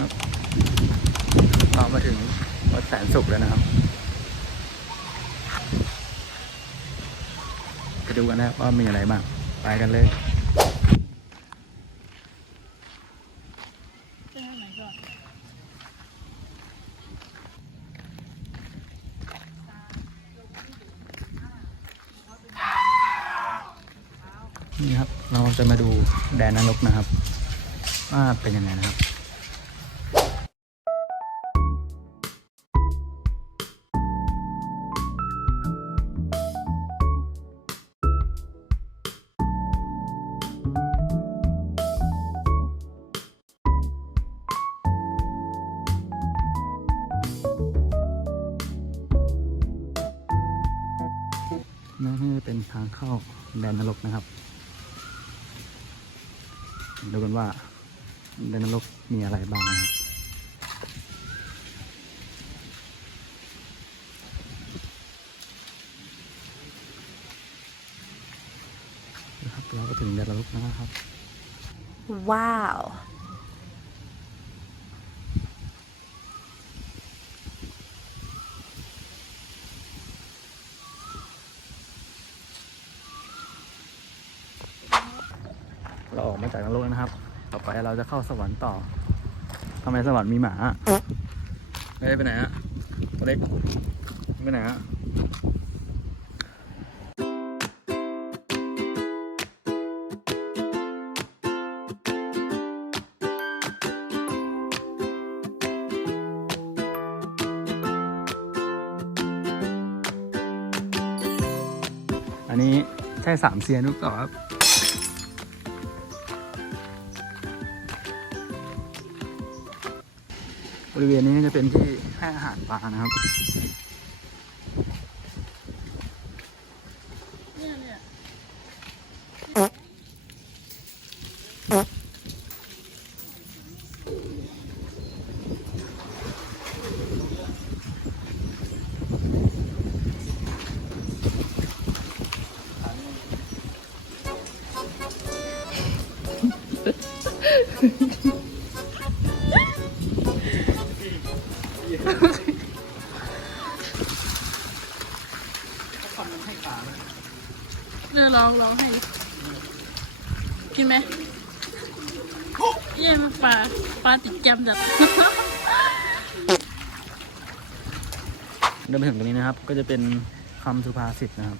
นะครับเรามาถึงวัดแสนสุขแล้วนะครับไปดูกันนะครับว่ามีอะไรบ้างไปกันเลยนี่ครับ เราจะมาดูแดนนรกนะครับ ว่าเป็นยังไงนะครับ เป็นทางเข้าแดนนรกนะครับดูกันว่าแดนนรกมีอะไรบ้างนะครับนะครับเราก็ถึงแดนนรกแล้วนะครับ ว้าว เราออกมาจากนรกนะครับ ต่อไปเราจะเข้าสวรรค์ต่อทำไมสวรรค์มีหมาไม่ได้ไปไหนฮะเล็กไปไหนฮะอันนี้ใช่สามเซียนหรือเปล่าครับ บริเวณนี้จะเป็นที่ให้อาหารปลานะครับ ลองลองให้ดิกินไหมเยี่ปลาปลาติดแกมจัด เดินไปถึงตรงนี้นะครับ ก็จะเป็นคำสุภาษิตนะครับ